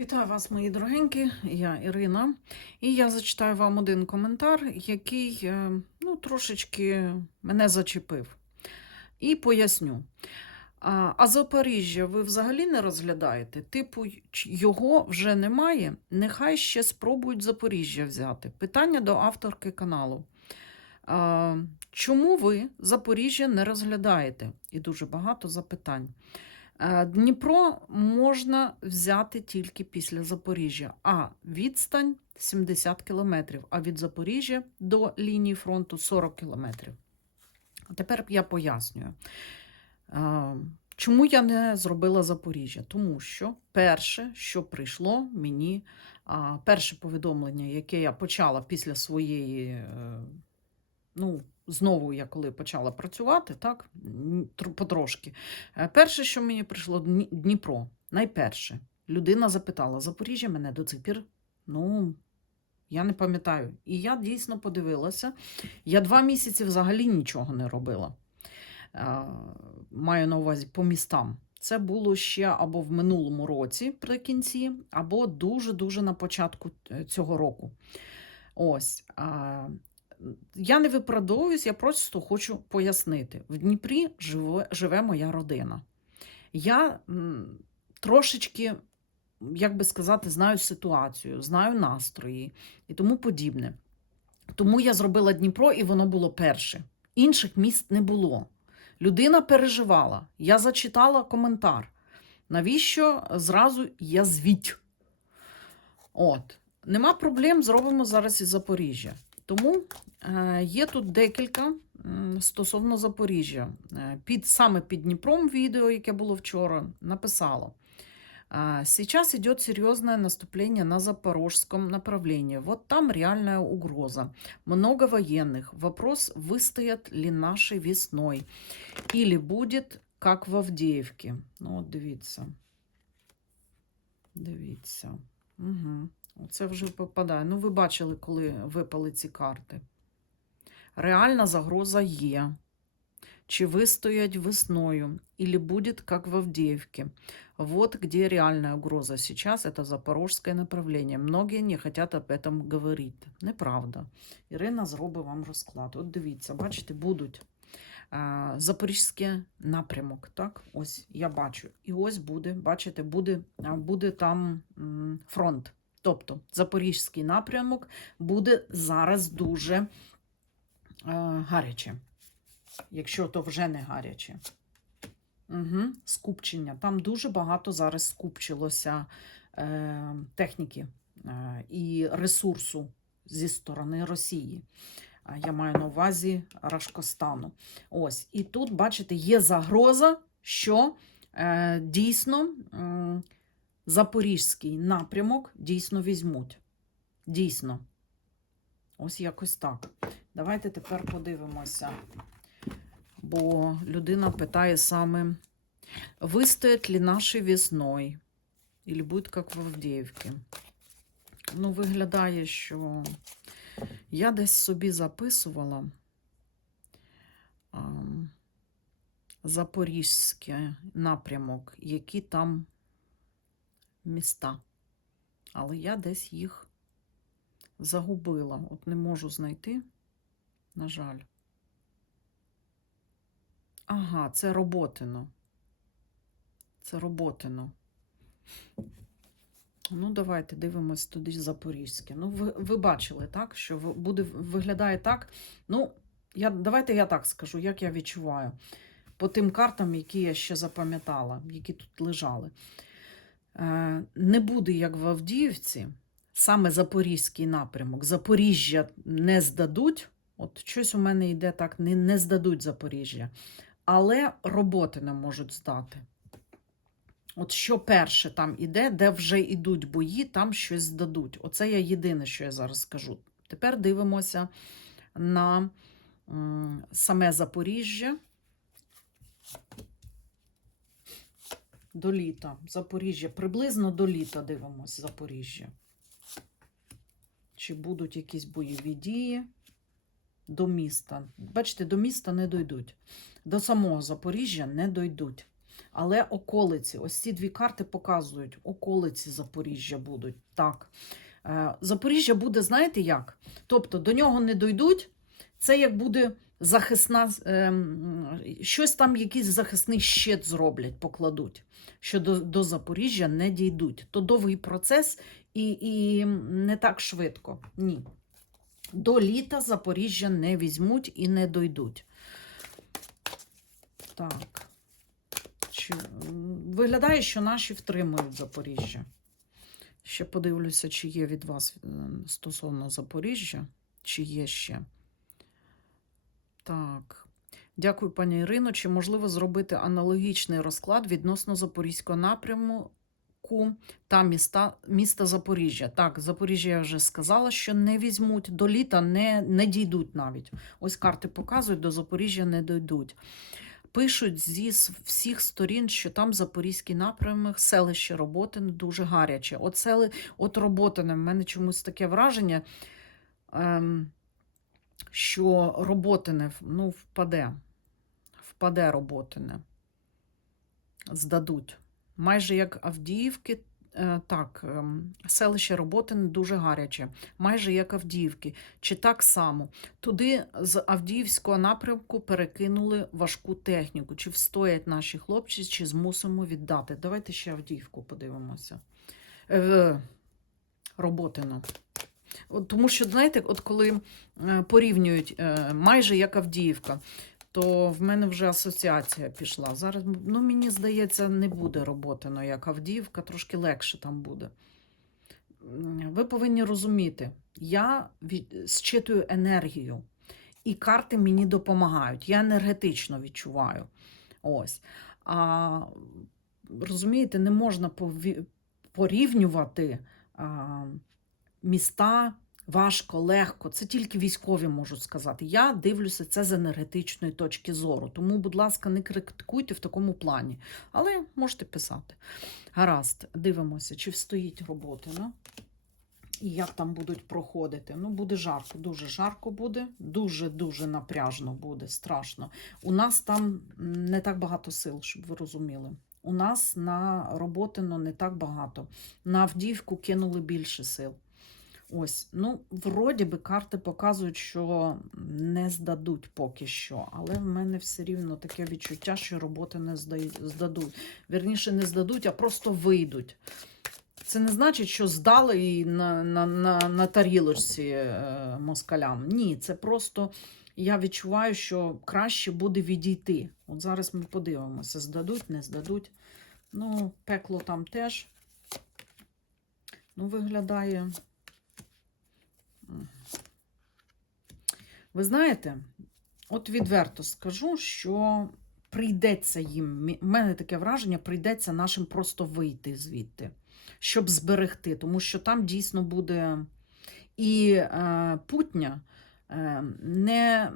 Вітаю вас, мої дорогенькі, я Ірина, і я зачитаю вам один коментар, який е, ну, трошечки мене зачепив. І поясню. А, Запоріжжя ви взагалі не розглядаєте? Типу, його вже немає. Нехай ще спробують Запоріжжя взяти. Питання до авторки каналу. Чому ви Запоріжжя не розглядаєте? І дуже багато запитань. Е, Дніпро можна взяти тільки після Запоріжжя, а відстань 70 кілометрів, а від Запоріжжя до лінії фронту 40 кілометрів. Тепер я пояснюю. Е, Чому я не зробила Запоріжжя? Тому що перше, що прийшло мені, перше повідомлення, яке я почала після своєї, е, ну, знову я коли почала працювати, так, потрошки, Е, Перше, що мені прийшло Дніпро. Найперше. Людина запитала: Запоріжжя мене до цих пір. Ну, я не пам'ятаю. І я дійсно подивилася. Я два місяці взагалі нічого не робила. Е, Маю на увазі по містам. Це було ще або в минулому році при кінці, або дуже-дуже на початку е, цього року. Ось. Я не виправдовуюсь, я просто хочу пояснити. В Дніпрі живе, живе моя родина. Я трошечки, як би сказати, знаю ситуацію, знаю настрої і тому подібне. Тому я зробила Дніпро, і воно було перше. Інших міст не було. Людина переживала. Я зачитала коментар. Навіщо зразу язвіть? От. Нема проблем, зробимо зараз із Запоріжжя. Тому е, є тут декілька стосовно Запоріжжя. Е, під, саме під Дніпром відео, яке було вчора, написало. Сейчас идет серьезное наступление на запорожском направлении. Вот там реальная угроза. Много военных. Вопрос, выстоят ли наши весной. Или будет, как в Авдеевке. Ну, от дивіться. Дивіться. Угу. Оце вже попадає. Ну, ви бачили, коли випали ці карти. Реальна загроза є. Чи вистоять весною, или будет, как в Авдеевке. Вот где реальная угроза сейчас, это запорожское направление. Многие не хотят об этом говорити. Неправда. Ірина зробить вам розклад. От дивіться, бачите, будуть запорізький напрямок. Так, ось я бачу. І ось буде, бачите, буде, буде там фронт. Тобто запорізький напрямок буде зараз дуже е, гаряче. Якщо то вже не гаряче. Угу. Скупчення. Там дуже багато зараз скупчилося е, техніки е, і ресурсу зі сторони Росії. Я маю на увазі Рашкостану. Ось. І тут, бачите, є загроза, що е, дійсно м, запорізький напрямок дійсно візьмуть. Дійсно. Ось якось так. Давайте тепер подивимося. Бо людина питає саме, вистоять ли наші весною? Или буде, як в Авдіївці? Ну, виглядає, що я десь собі записувала ам, Запорізький напрямок, які там міста. Але я десь їх загубила. От не можу знайти, на жаль. Ага, це роботино. Це роботино. Ну, давайте дивимось туди Запорізьке. Ну, ви, ви бачили, так? Що буде, виглядає так. Ну, я, давайте я так скажу, як я відчуваю. По тим картам, які я ще запам'ятала, які тут лежали. Е, не буде, як в Авдіївці, саме Запорізький напрямок. Запоріжжя не здадуть. От щось у мене йде так, не, не здадуть Запоріжжя. Але роботи не можуть здати. От що перше там іде, де вже йдуть бої, там щось здадуть. Оце я єдине, що я зараз скажу. Тепер дивимося на саме Запоріжжя. До літа. Запоріжжя. Приблизно до літа дивимося Запоріжжя. Чи будуть якісь бойові дії до міста? Бачите, до міста не дойдуть. До самого Запоріжжя не дойдуть. Але околиці, ось ці дві карти показують, околиці Запоріжжя будуть. Так. Е, Запоріжжя буде, знаєте як? Тобто до нього не дойдуть, це як буде захисна, ем, щось там, якийсь захисний щит зроблять, покладуть, що до, до Запоріжжя не дійдуть. То довгий процес і, і не так швидко. Ні. До літа Запоріжжя не візьмуть і не дойдуть. Так. Чи, виглядає, що наші втримують Запоріжжя. Ще подивлюся, чи є від вас е, стосовно Запоріжжя, чи є ще. Так. Дякую, пані Ірино. Чи можливо зробити аналогічний розклад відносно Запорізького напрямку та міста, міста Запоріжжя? Так, Запоріжжя я вже сказала, що не візьмуть, до літа не, не дійдуть навіть. Ось карти показують, до Запоріжжя не дійдуть. Пишуть зі всіх сторін, що там Запорізький напрямок, селище Роботине дуже гаряче. От, сели, от Роботине, в мене чомусь таке враження, ем, що Роботине ну, впаде. Впаде Роботине. Здадуть. Майже як Авдіївки, е, так, ем, селище Роботине дуже гаряче. Майже як Авдіївки. Чи так само? Туди з Авдіївського напрямку перекинули важку техніку. Чи встоять наші хлопці, чи змусимо віддати? Давайте ще Авдіївку подивимося. Е, Роботино. Тому що, знаєте, от коли е, порівнюють е, майже як Авдіївка, то в мене вже асоціація пішла. Зараз, ну, мені здається, не буде Роботино як Авдіївка, трошки легше там буде. Ви повинні розуміти, я зчитую енергію, і карти мені допомагають. Я енергетично відчуваю. Ось. А розумієте, не можна порівнювати міста важко, легко. Це тільки військові можуть сказати. Я дивлюся це з енергетичної точки зору. Тому, будь ласка, не критикуйте в такому плані. Але можете писати. Гаразд, дивимося, чи встоїть роботи. Ну? І як там будуть проходити. Ну, буде жарко, дуже жарко буде, дуже-дуже напряжно буде, страшно. У нас там не так багато сил, щоб ви розуміли. У нас на Роботино не так багато. На Авдіївку кинули більше сил. Ось, ну, вроді би карти показують, що не здадуть поки що, але в мене все рівно таке відчуття, що роботи не здадуть. Вірніше, не здадуть, а просто вийдуть. Це не значить, що здали і на, на, на, на тарілочці е, москалям. Ні, це просто я відчуваю, що краще буде відійти. От зараз ми подивимося, здадуть, не здадуть. Ну, пекло там теж. Ну, виглядає. Ви знаєте, от відверто скажу, що прийдеться їм, у мене таке враження, прийдеться нашим просто вийти звідти, щоб зберегти, тому що там дійсно буде і е, путня. е, Не,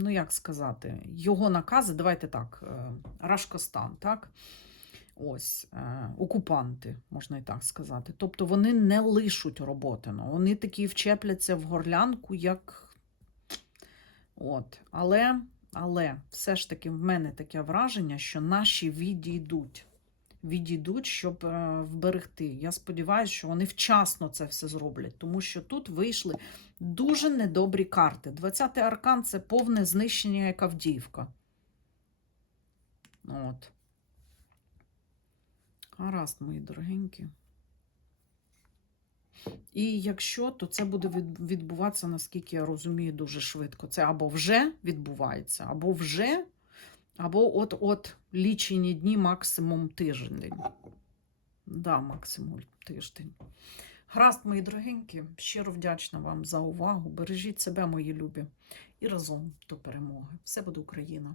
ну як сказати, його накази, давайте так, е, Рашкостан, так? Ось, е, окупанти, можна і так сказати. Тобто вони не лишуть роботину. Вони такі вчепляться в горлянку, як. От. Але, але все ж таки в мене таке враження, що наші відійдуть. Відійдуть, щоб е, вберегти. Я сподіваюся, що вони вчасно це все зроблять, тому що тут вийшли дуже недобрі карти. 20-й аркан це повне знищення, як Авдіївка. От. Гаразд, мої дорогенькі. І якщо, то це буде відбуватися, наскільки я розумію, дуже швидко. Це або вже відбувається, або вже, або от-от лічені дні, максимум тиждень. Да, максимум тиждень. Гаразд, мої дорогенькі, щиро вдячна вам за увагу. Бережіть себе, мої любі, і разом до перемоги. Все буде Україна!